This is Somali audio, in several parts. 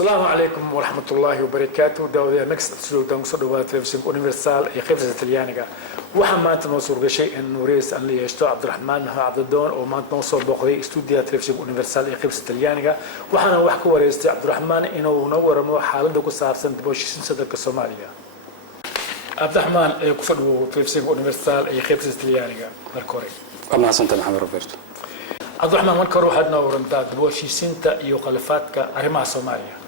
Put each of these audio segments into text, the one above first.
السلام عليكم ورحمة الله وبركاته. داودي نكست سلو دان صدوا تلفزيون يونيفرسال خبزة اليانجا وحنا أنت نوصل بشيء إنه رئيس أن يشتغل عبد الرحمن عبد الدون وما أنت نوصل بقري استوديو تلفزيون يونيفرسال خبزة اليانجا وحنا وحكوا رئيس عبد الرحمن إنه نور إنه حالة دكتور سارسن تبوش سنسدك الصومالية. عبد الرحمن كفروا تلفزيون يونيفرسال خبزة اليانجا مركوري. أنا سنت محمد روبرتو. عبد الرحمن مركورو حدنا ورنتا تبوش سنتا يقلفاتك أرمى الصومالية.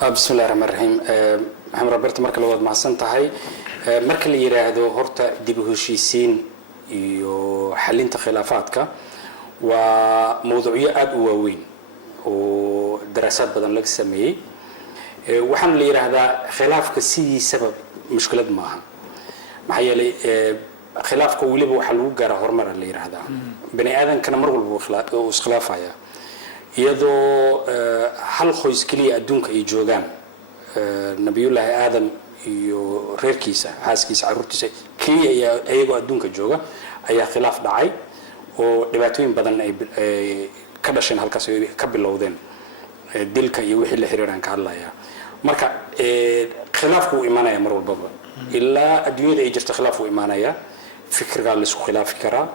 بسم الله الرحمن الرحيم. محمد روبرتو مركل واد معصن تهاي مركل يراهدو هرتا دبوشيسين يو حلين خلافاتك وموضوعية أب ووين ودراسات بدن لك سميه وحن اللي يراهدا خلافك سي سبب مشكلة معها محيا لي خلافك ولي وحلو جرى هرمر اللي يراهدا بني آدم كان مرغول وخلافها iyadoo hal qoys kaliya adduunka ay joogaan nabiyullaahi aadam iyo reerkiisa xaaskiisa carruurtiisa kaliya ayagoo adduunka jooga ayaa khilaaf dhacay oo dhibaatooyin badan ay ka dhasheen halkaas ay ka bilowdeen dilka iyo wixii la xiriiraan ka hadlaya marka khilaafku uu imaanaya mar walba ilaa adduunyada ay jirto khilaaf uu imaanaya fikirka la isku khilaafi karaa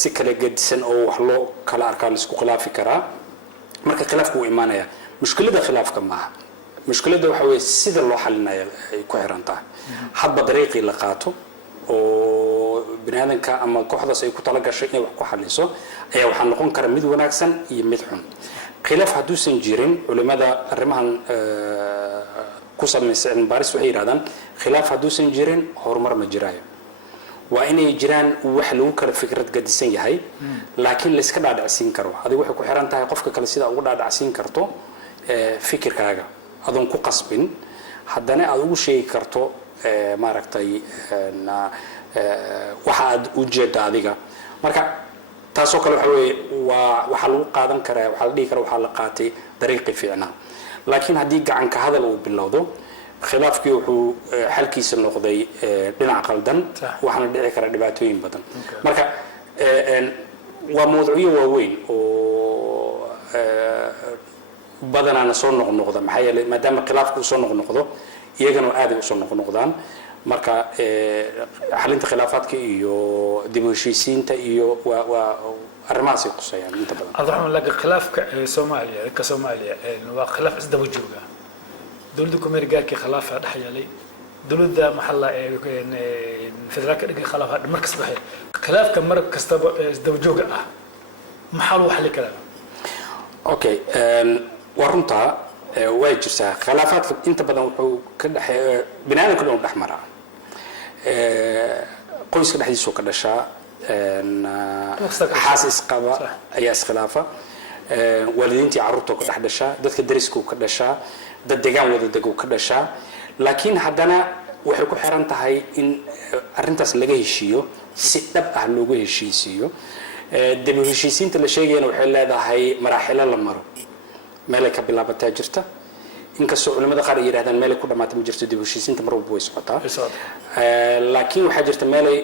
si kala gedisan oo wax loo kala arkaa isku khilaafi karaa marka khilaafku uu imaanaya mushkilada khilaafka maaha mushkilada waxa weeye sida loo xalinayo ay ku xiran tahay hadba dariiqii la qaato oo bini'aadanka ama kooxdaas ay ku tala gashay inay wax ku xaliso ayaa waxa noqon kara mid wanaagsan iyo mid xun khilaaf haduusan jirin culimada arrimahan ku samaysan baaris waxay yiraahdaan khilaaf haduusan jirin horumar ma jiraayo waa inay jiraan wax lagu kala fikrad gadisan yahay laakiin la iska dhaadhacsiin karo adigu waxay ku xiran tahay qofka kale sida ugu dhaadhacsiin karto fikirkaaga adoon ku qasbin haddana aad ugu sheegi karto maaragtay waxa aad u jeedo adiga marka taasoo kale waxa weeye waxa lagu qaadan karaa waxa la dhihi karaa waxa la qaatay dariiqi fiicnaa laakiin haddii gacanka hadal uu bilowdo khilaafkii wuxuu xalkiisa noqday dhinac qaldan waxaana dhici kara dhibaatooyin badan marka waa mowduucyo waaweyn oo badanaana soo noqnoqda maxaa yeelay maadaama khilaafku soo noqnoqdo iyagana aad ay u soo noqnoqdaan marka xalinta khilaafaadka iyo dib u heshiisiinta iyo waa arrimahaas ay qusayaan inta badan adxuun laga khilaafka Soomaaliya ka Soomaaliya waa khilaaf isdaba jooga dawladda kumeerigaarkii khilaafa dhaxyalay dawladda maxalla federaalka dhigay khilaafa markas baxay khilaafka mar kastaba isdaba jooga ah maxaa loo xalin karaa okay warunta way jirtaa khilaafaadka inta badan wuxuu ka dhaxay binaadamka dhan dhaxmara qoyska dhexdiisa ka dhashaa xaas qaba ayaa iskhilaafa waalidiintii carruurta ka dhex dhashaa dadka dariska ka dhashaa dad deegaan wada dego ka dhashaa laakiin haddana waxay ku xiran tahay in arrintaas laga heshiiyo si dhab ah loogu heshiisiyo dib u heshiisiinta la sheegayna waxay leedahay maraaxilo la maro meel ay ka bilaabataa jirta inkastoo culimada qaar ay yiraahdaan meel ay ku dhamaato ma jirto dib u heshiisiinta mar walba way socotaa laakiin waxaa jirta meel ay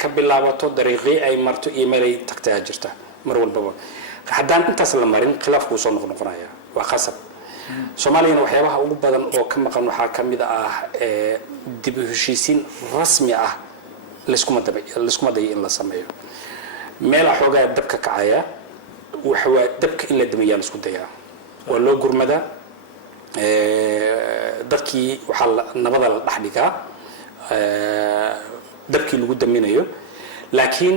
ka bilaabato dariiqii ay marto iyo meel ay tagtaa jirta mar walba haddaan intaas la marin khilaafku soo noqonaya waa qasab Soomaaliya waxyaabaha ugu badan oo ka maqan waxa kamid ah dib u heshiisiin rasmi ah la isku maday in la sameeyo meel xoogaa dabka kacaya waxa waa dabka in la damiyo la isku dayaa waa loo gurmada dadkii waxa nabada la dhaxdhigaa dabkii lagu daminayo laakiin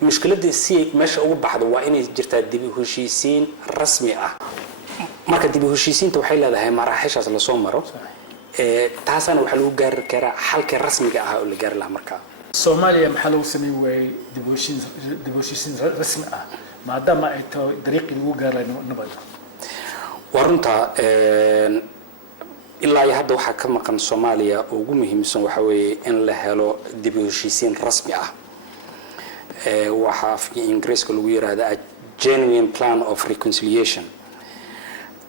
mushkiladii si meesha ugu baxdo waa inay jirtaa dib u heshiisiin rasmi ah marka dib u heshiisiinta waxay leedahay maraaxishaas la soo maro taasana waxa lagu gaari karaa xalka rasmiga ah oo la gaari lahaa marka Soomaaliya maxaa lagu sameeyay dib u heshiisiin rasmi ah maadaama ay tahay dariiqii lagu gaaray nabad warunta ilaa hadda waxa ka maqan Soomaaliya ugu muhiimsan waxa weeye in la helo dib u heshiisiin rasmi ah waxa af Ingiriiska lagu yiraahdaa a genuine plan of reconciliation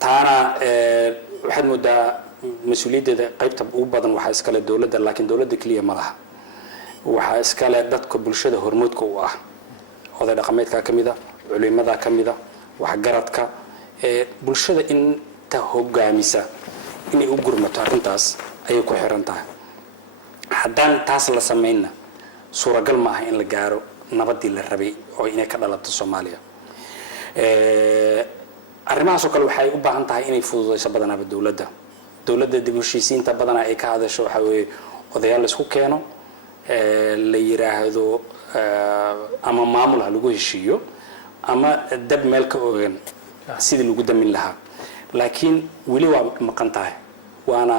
taana waxaad moodaa mas'uuliyadda qaybta ugu badan waxa iska leh dawladda laakiin dawladda kaliya ma laha waxa iska leh dadka bulshada hormoodka u ah oday dhaqameedka kamida culimada kamida wax garadka bulshada in ta hoggaamisa inay u gurmato arrintaas ayay ku xiran tahay haddaan taas la sameynna suuragal ma aha in la gaaro nabadii la rabay oo inay ka dhalato Soomaaliya arrimahaas oo kale waxay u baahan tahay inay fududeyso badanaaba dawladda dib u heshiisiinta badanaa ay ka hadasho waxa weeye odayaal isku keeno la yiraahdo ama maamul ha lagu heshiiyo ama dab meel ka ogan sidii lagu damin lahaa laakiin weli waa maqan tahay waana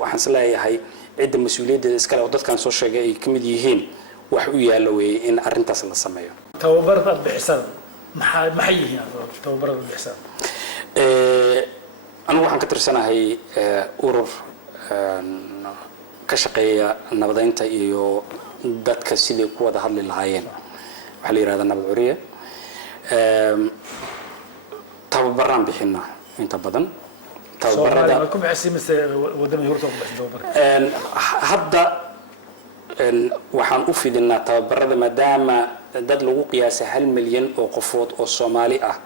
waxaan isleeyahay cidda mas'uuliyadda iskale oo dadkan soo sheegay ay kamid yihiin wax u yaalo weey in arintaas la sameeyo tababarada bixisada maxay yihiin tababarada bixisada anigu waxaan ka tirsanahay urur ka shaqeeya nabadeynta iyo dadka sidii ku wada hadli lahaayeen waxa la yiraahdaa nabad curiye tababaraan bixinaa inta badan tababarada ku bixisay wadamada Yurub ku bixisay tababar hadda waxaan u fidinaa tababarada maadaama dad lagu qiyaasay 1 milyan oo qofood oo Soomaali ah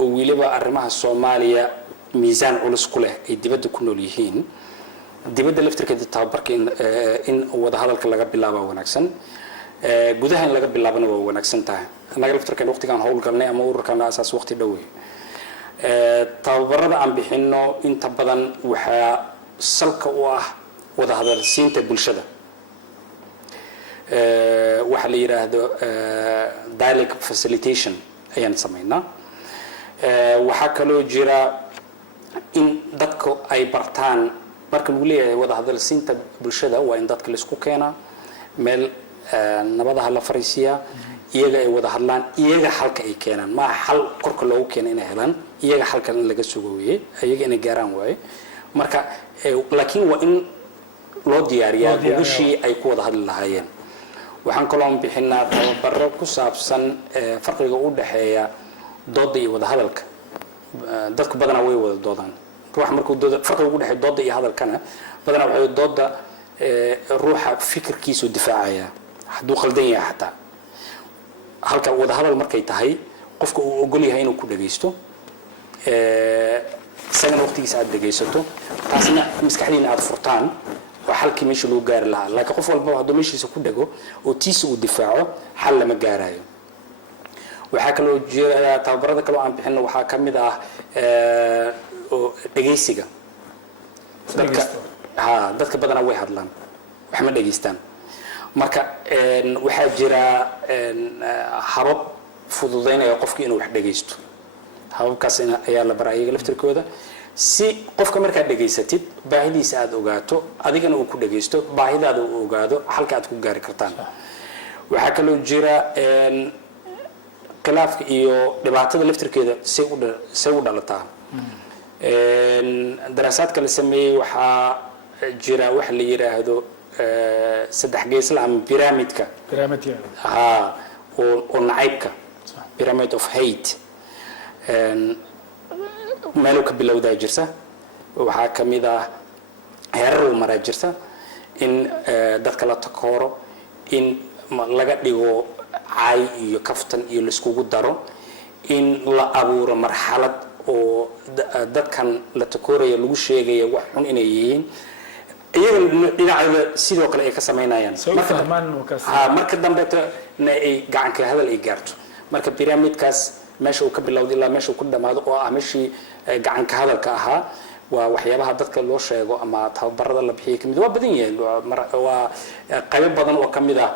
oo waliba arrimaha Soomaaliya miisaan culus ku leh ay dibadda ku nool yihiin dibadda laftirkeeda tababarka in wada hadalka laga bilaabo wanaagsan gudaha in laga bilaabana waa wanaagsan tahay anaga laftirkeena waqtigan hawl galnay ama ururkana asaas waqti dhow tababarada aan bixino inta badan waxa salka u ah wada hadalsiinta bulshada waxa la yiraahdo dialogue facilitation ayaan sameynaa waxa kaloo jira in dadku ay bartaan marka lagu leeyahay wada hadalsiinta bulshada waa in dadka la isku keenaa meel nabadaha la fariisiya iyaga ay wada hadlaan iyaga halka ay keenaan ma hal korka loogu keenay inay helaan iyaga halka laga sugooway iyaga inay gaaraan waay marka laakiin waa in loo diyaariyaa bulshii ay ku wada hadli lahaayeen waxaan kaloo bixinaa tababaro ku saabsan farqiga u dhaxeeya dooda iyo wada hadalka dadku badanaa way wada doodaan ruux markuu dooda farqiga u dhaxeeya dooda iyo hadalkana badanaa waxay dooda ruuxa fikirkiisu difaacaya hadduu qaldan yahay xataa halka wada hadal markay tahay qofka uu ogol yahay inuu ku dhageysto isagana waqtigiisa aad dhageysato taasna maskaxdiina aad furtaan waa halkii meesha loo gaari lahaa laakiin qof walba hadduu meeshiisa ku dhago oo tiisa uu difaaco xal lama gaarayo waxaa kaloo jira tababarada kaloo aan bixino waxaa ka mid ah dhageysiga dadka badanaa way hadlaan wax ma dhageystaan marka waxaa jira habab fududeynaya qofka inuu wax dhageysto hababkaas ayaa la baraa iyaga laftirkooda si qofka markaad dhageysatid baahidiisa aad ogaato adigana uu ku dhageysto baahidaada uu ogaado halka aad ku gaari kartaan waxaa kaloo jira khilaafka iyo dhibaatada laftirkeeda say u dhalataa daraasaadka la sameeyey waxaa jira wax la yiraahdo saddex geesla ama pyramidka oo nacaybka pyramid of hate meelo ka bilowdaa jirta waxaa ka mid ah heerar uu maraa jirta in dadka la takooro in laga dhigo caay iyo kaftan iyo la iskugu daro in la abuuro marxalad oo dadkan la takooraya lagu sheegaya wax xun inay yihiin iyaga dhinaca sidoo kale ay ka sameynayaan marka dambe ay gacanka hadal ay gaarto marka pyramidkaas meesha uu ka bilowday ilaa meesha uu ku dhamaado oo ah meeshii gacanka hadalka ahaa waa waxyaabaha dadka loo sheego ama tababarada la bixiyo kamid waa badan yahay waa qayb badan oo kamid ah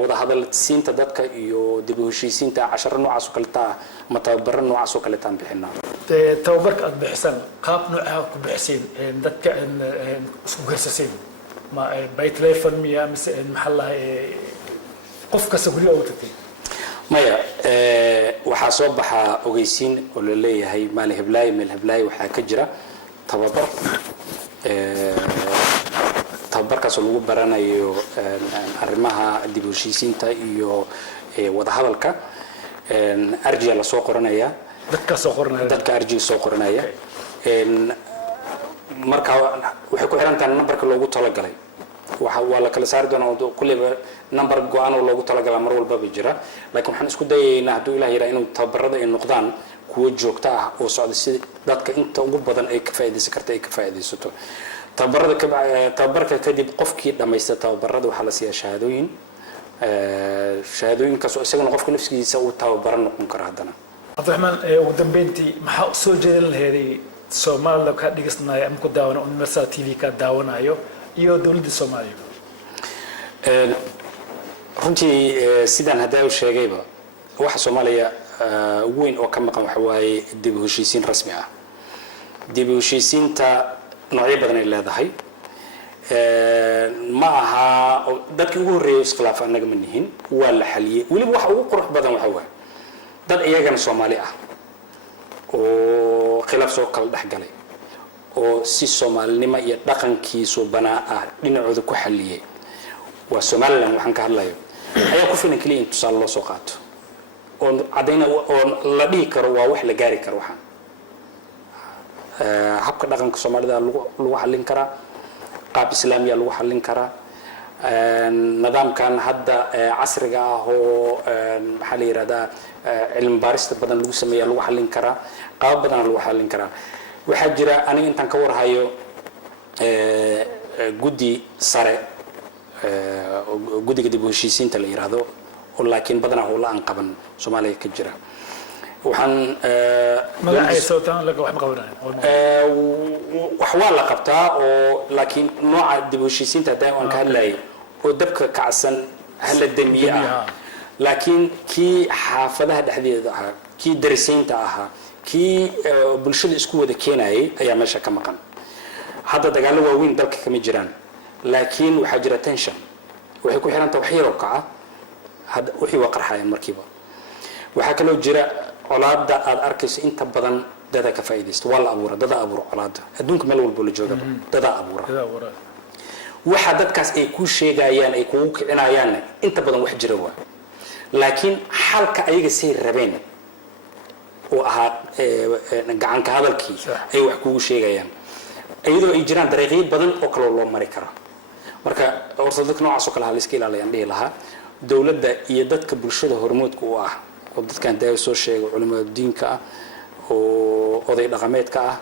wada hadal siinta dadka iyo dib u heshiisiinta casharo noocaas oo kale taa ama tababaro noocaas oo kale taan bixinaa tababarka aad bixisan qaab nooca ku bixiseen dadka isku garsaseen ma by telephone miya mise maxalla qof kasta guriga u tagtay maya waxaa soo baxa ogeysiin oo la leeyahay maal heblaay waxaa ka jira tababar tababarkaas oo lagu baranayo arrimaha dib u heshiisiinta iyo wada hadalka arjiga la soo qoranaya dadka arjiga soo qoranaya marka waxay ku xiran tahay numberka loogu talagalay waa la kala saari doonaa kulliba number go'aan oo loogu talagalay mar walba jira laakiin waxaan isku dayaynaa hadduu ilaahay yaraa inuu tababarada ay noqdaan kuwa joogto ah oo socda si dadka inta ugu badan ay ka faa'iideysan karto ay ka faa'iideysato tababarka kadib qofkii dhamaysta tababarada waxaa la siiyaa shahaadooyinkaas oo isagana qofka nafsigiisa uu tababaran noqon karo haddana cabdiraxmaan ugu dambeyntii maxaa soo jeedin laheeday soomaalida ka dhigisnaayo ama ku daawana universal t v ka daawanayo iyo dowladda soomaaliya runtii sidaan haddaa u sheegayba waxa soomaaliya ugu weyn oo ka maqan waxa waaye dib u heshiisiin rasmi ah dib u heshiisiinta noocyo badan ay leedahay ma aha dadkii ugu horreeyay iskhilaaf annaga ma nihin waa la xaliyey weliba waxa ugu qurux badan waxa waaye dad iyagana soomaali ah oo khilaaf soo kala dhex galay oo si soomaalinimo iyo dhaqankiisu banaa ah dhinacooda ku xaliyey waa Somaliland waxaan ka hadlayo ayaa ku filan kaliya in tusaale loo soo qaato oo cadayna oo la dhihi karo waa wax la gaari karo waxaan habka dhaqanka Soomaalida lagu xallin karaa qaab islaamiga lagu xallin karaa nidaamkan hadda casriga ah oo maxaa la yiraahdaa cilmi baarista badan lagu sameeyaa lagu xallin karaa qaab badan lagu xallin karaa waxaa jira aniga intaan ka warhayo guddi sare guddiga dib u heshiisiinta la yiraahdo oo laakiin badanaa howla aan qaban Soomaaliya ka jira waxaan magacay sootaan laga wax qabanay wax waa la qabtaa oo laakiin nooca dib u heshiisiinta daawan ka hadlay oo dabka kacsan hal damiya laakiin kii xaafadaha dhexdeeda ah kii darisiinta ah kii bulshada isku wada keenayay ayaa meesha ka maqan hadda dagaalo waaweyn dalka kama jiraan laakiin waxaa jira tension waxay ku xiran tahay wax yar oo kaca hadda wixii waa qarxayaan markiiba waxaa kaloo jira colaada aad arkayso inta badan dada ka faa'iideysto waa la abuura dada abuura colaada adduunka meel walba la jooga dada abuura waxa dadkaas ay ku sheegayaan ay kugu kicinayaan inta badan wax jira waa laakiin halka ayaga say rabeen oo ahaa gacan ka hadalkii ay wax kugu sheegayaan iyadoo ay jiraan dariiqyo badan oo kale loo mari karo marka horta dadka noocaas oo kale ha la iska ilaaliyaan dhihi lahaa dawladda iyo dadka bulshada hormoodka u ah oo dadkan daawo soo sheegay culimada diinka ah oo oday dhaqameedka ah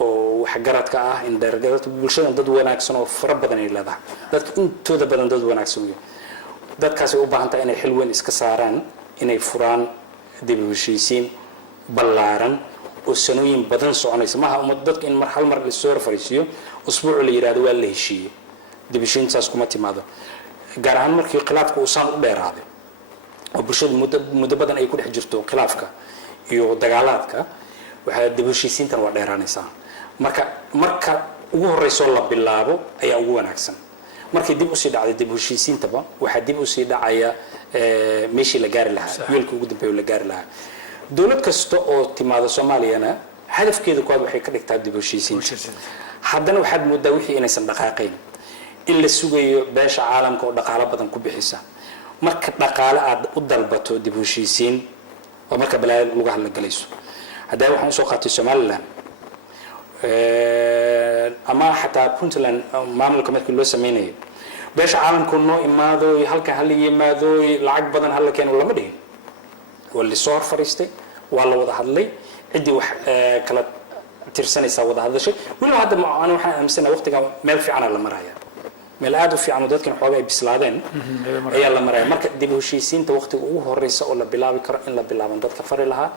oo wax garadka ah in darajada bulshada dad wanaagsan oo fara badan ay leedahay dadka intooda badan dad wanaagsan weey dadkaas ay u baahan tahay inay xil weyn iska saaraan inay furaan dib u heshiisiin ballaaran oo sanooyin badan soconaysa maaha dadka in hal mar la soo fariisiyo usbuuc la yiraahdo waa la heshiiyay dib u heshiintaas kuma timaado gaar ahaan markii khilaafku uu saan u dheeraaday oo bulshada muddo badan ay ku dhex jirto khilaafka iyo dagaalaadka waxa dib u heshiisiintan waa dheeraanaysaa marka ugu horeyso la bilaabo ayaa ugu wanaagsan markii dib u sii dhacday dib u heshiisiintaba waxa dib u sii dhacaya meeshii la gaari lahaa wiilka ugu dambeeyay la gaari lahaa dawlad kasta oo timaado Soomaaliyana hadafkeedu koob waxay ka dhigtaa dib u heshiisiinta haddana waxaad moodaa wixii inaysan dhaqaaqayn in la sugayo beesha caalamka oo dhaqaale badan ku bixisa marka dhaqaale aad u dalbato dib u heshiisiin oo marka balaa lagu hadla galayso haddii waxaan soo qaatay Somaliland ama xataa Puntland maamulka markii loo sameeyay beesha caalamku noo imaado halka hal yimaado lacag badan hal keen lama dhigin wali soo fariistay waa la wada hadlay cidii wax kala tirsanaysa wada hadashay wali hadda aan waxaan aaminsanaa waqtiga meel fiican la maraya meel aad u fiican dadkan xoogaa ay bislaadeen ayaa la maraya marka dib u heshiisiinta waqtiga ugu horeysa oo la bilaabi karo in la bilaaban dadka fari lahaa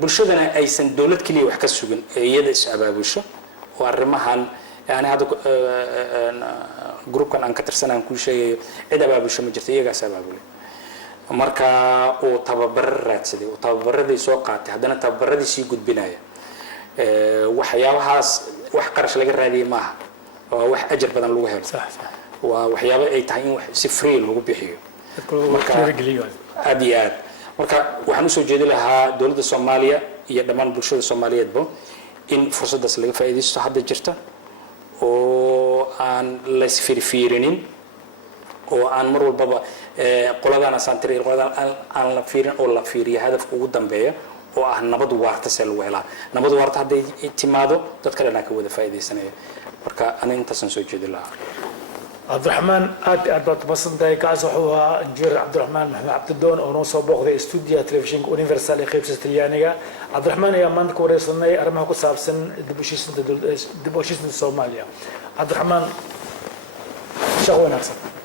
bulshadana aysan dawlad kaliya wax ka sugan iyada is abaabusho oo arrimahan yani hadda groupkan aan ka tirsanaan ku sheegay cid abaabusho ma jirto iyagaas abaabulay marka oo tababar raadsaday oo tababaradii soo qaatay haddana tababaradii sii gudbinaya waxyaabahaas wax qarash laga raadiyay maaha waa wax ajar badan lagu helo waa waxyaabo ay tahay in wax si free lagu bixiyo marka aad iyo aad marka waxaan usoo jeedi lahaa dawladda Soomaaliya iyo dhammaan bulshada Soomaaliyeedba in fursadaas laga faa'iideysto hadda jirta oo aan la isfiirfiirinin oo aan mar walba qoladana santiri qoladana aan la fiirin oo la fiiriyo hadafka ugu dambeeya oo ah nabad waarta si lagu helaa nabad waarta haday timaado dad kale ka wada faa'iideysanaya marka ana inta san soo jeedi lahaa عبد الرحمن أدبت بسنت كاس وحوها جير عبد الرحمن محمد عبد الدون أو نص بوق ذا استوديو تلفزيون أونيفرسال خيف ستريانية عبد الرحمن يا من كوريسناي أرمح كسابسن دبوشيسن الصوماليا عبد الرحمن شغوة نفسك